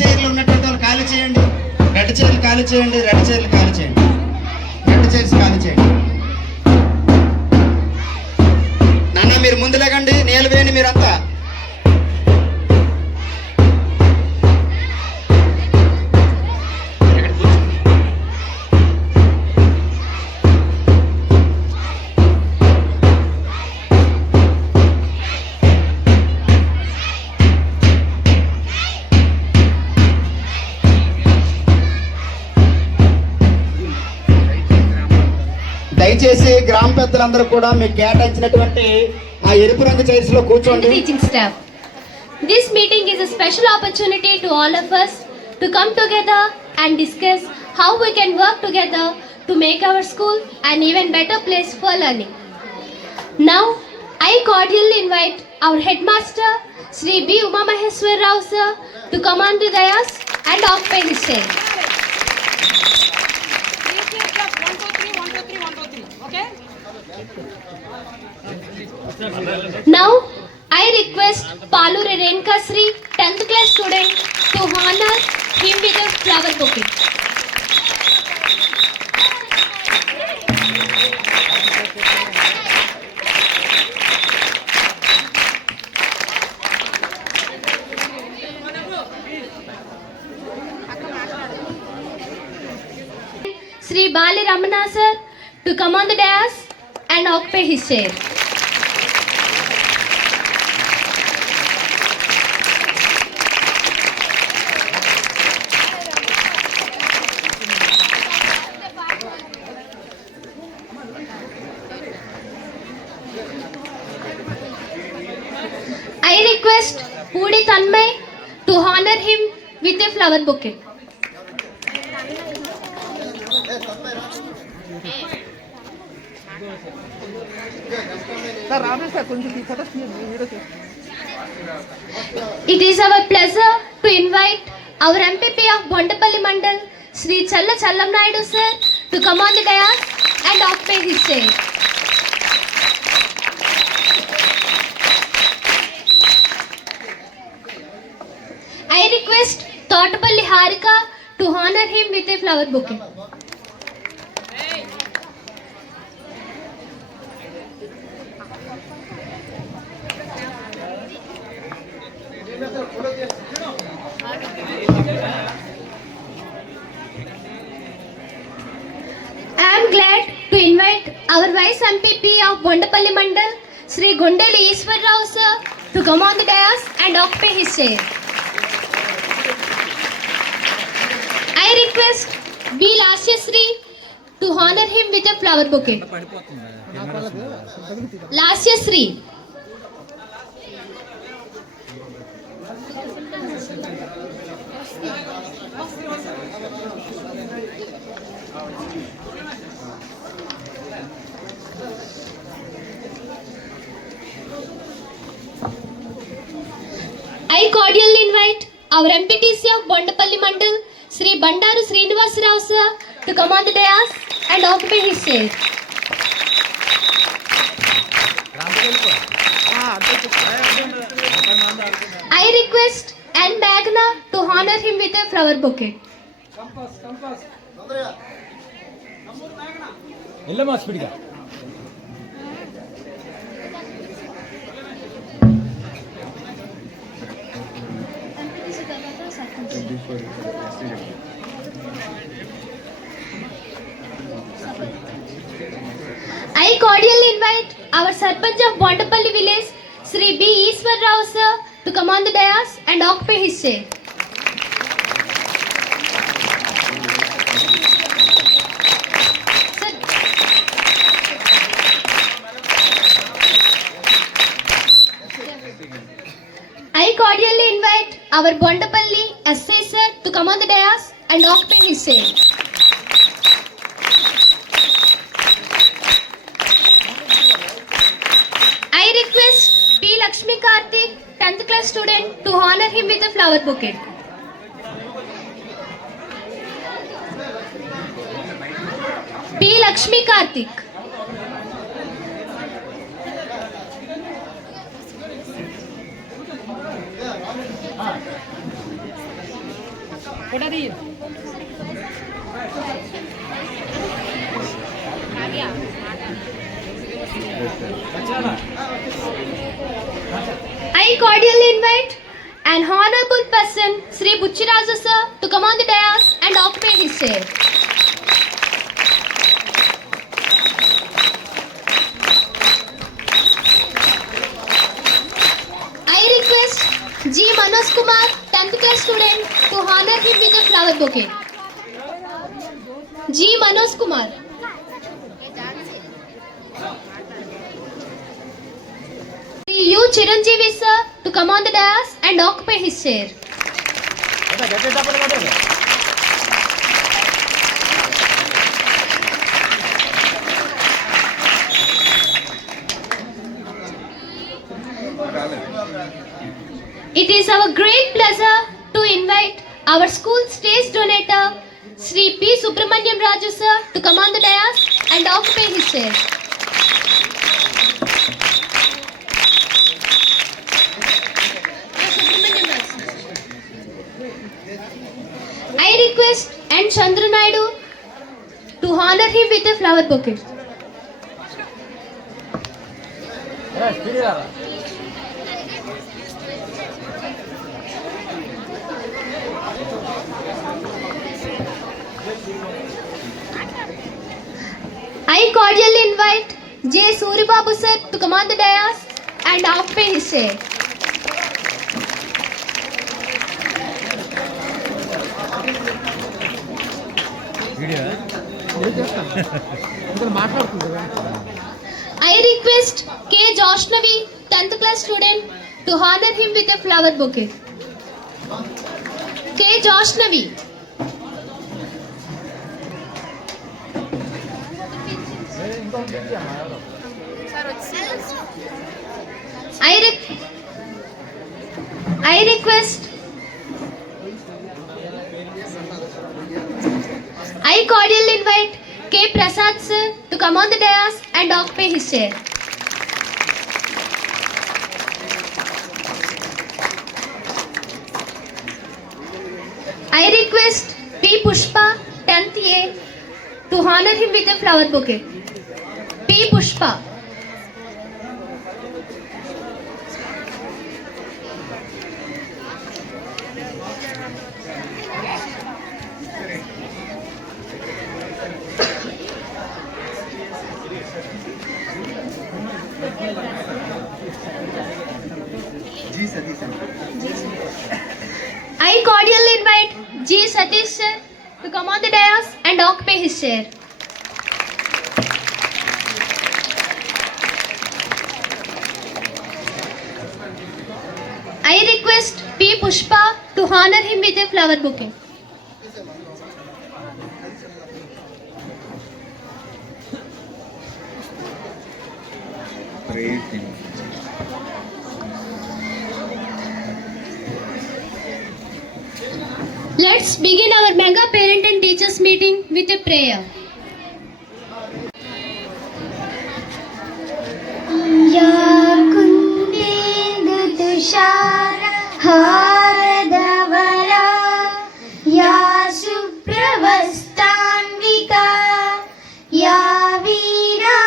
చైర్లు ఉన్నటువంటి వాళ్ళు ఖాళీ చేయండి. రెడ్ చైర్లు ఖాళీ చేయండి. రెడ్ చైర్లు ఖాళీ చేయండి. రెడ్ చైర్స్ ఖాళీ చేయండి. నాన్న మీరు ముందు లేకండి. నీళ్ళు వేయండి మీరంతా. దయచేసి గ్రామ పెద్దలందరూ కూడా మీకు కేటాయించినటువంటి ఆ ఎరుపు రంగు చైర్స్ లో కూర్చోండి. Teaching staff. This meeting is a special opportunity to all of us to come together and discuss how we can work together to make our school an even better place for learning. Now, I cordially invite our headmaster, Sri B. Uma Maheswar Rao sir, to come on the dais and occupy his chair. Now, I request Palu Renka Sri, 10th class student, to honor him with a flower bouquet. Sri Bali Ramana sir, to come on the dais and occupy his chair. I request Pudi Tanmay to honor him with a flower bouquet. It is our pleasure to invite our MPP of Bondapalli Mandal, Sri Challa Challam Naidu sir, to come on the dais and occupy his chair. I request Totapalli Harika to honor him with a flower bouquet. I am glad to invite our Vice MPP of Bondapalli Mandal, Sri Gondeli Ishwar Rao sir, to come on the dais and occupy his chair. I request B. Lasyasri to honor him with a flower bouquet. Lasyasri. I cordially invite our MPTC of Bondapalli Mandal, Sri Bandaru Srinivas Rao sir, to come on the dais and occupy his chair. I request N. Magna to honor him with a flower bouquet. I cordially invite our Sarpanch of Bondapalli village, Sri B. Ishwar Rao sir, to come on the dais and occupy his chair. Sir. I cordially invite our Bondapalli SA sir to come on the dais and occupy his chair. I request P. Lakshmi Karthik, 10th class student, to honor him with a flower bouquet. P. Lakshmi Karthik. I cordially invite an honorable person, Sri Buchiraju sir, to come on the dais and occupy his chair. I request G. Manoj Kumar, 10th class student, to honor him with a flower bouquet. G. Manoj Kumar. U. Chiranjeevi sir, to come on the dais and occupy his chair. It is our great pleasure to invite our school stage donator, Sri P. Subramaniam Raju sir, to come on the dais and occupy his chair. I request N. Chandra Naidu to honor him with a flower bouquet. I cordially invite J. Suribabu sir to come on the dais and occupy his chair. I request K. Joshnavi, 10th class student, to honor him with a flower bouquet. K. Joshnavi. I request I cordially invite K. Prasad sir to come on the dais and occupy his chair. I request P. Pushpa, 10th A, to honor him with a flower bouquet. P. Pushpa. I cordially invite G. Satish sir to come on the dais and occupy his chair. I request P. Pushpa to honor him with a flower bouquet. Let's begin our mega parent and teachers meeting with a prayer. Ya kunde tushara haradavara ya supravasthanvika ya veera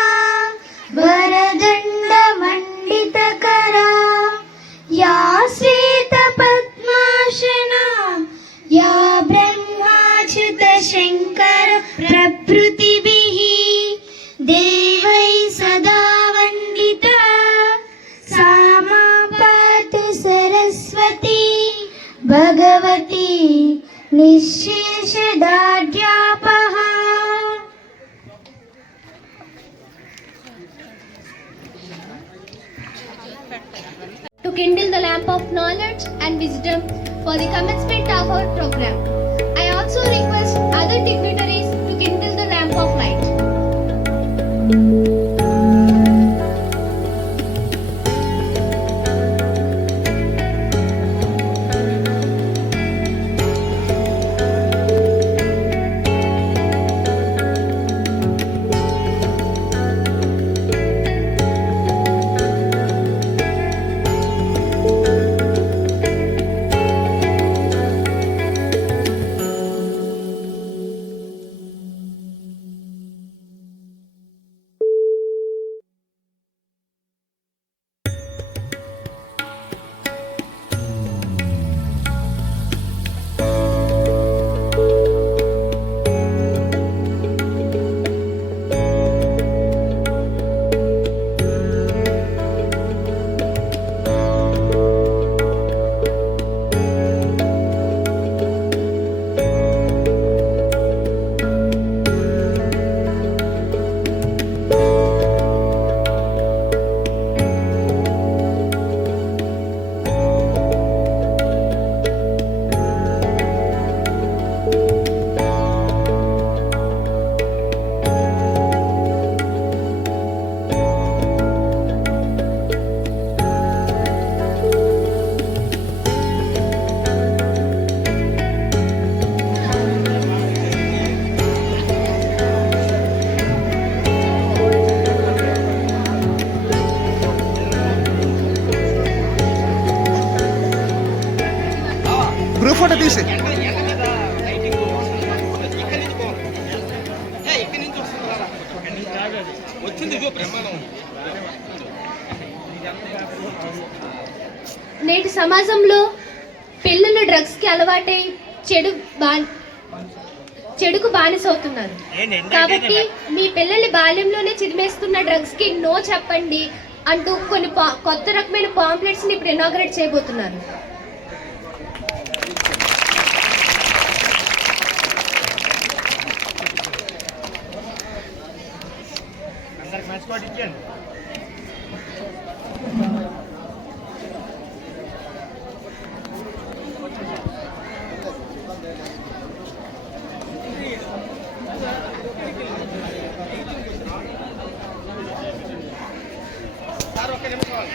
varadanda manditakara ya seta padmashana या ब्रह्माच्युत शंकर प्रभृतिभिः देवै सदा वन्दिता सा मा पातु Saraswati Bhagwati निःशेषदाढ्यापः. To kindle the lamp of knowledge and wisdom for the commencement of our program. I also request other dignitaries to kindle the lamp of light. నేటి సమాజంలో పిల్లలు డ్రగ్స్కి అలవాటై చెడుకు బానిసవుతున్నారు. కాబట్టి మీ పిల్లల్ని బాల్యంలోనే చిదిమేస్తున్న డ్రగ్స్కి నో చెప్పండి అంటూ కొన్ని కొత్త రకమైన పాంప్లెట్స్ని ఇప్పుడు ఇనాగరేట్ చేయబోతున్నారు. సార్ ఒక్క నిమిషం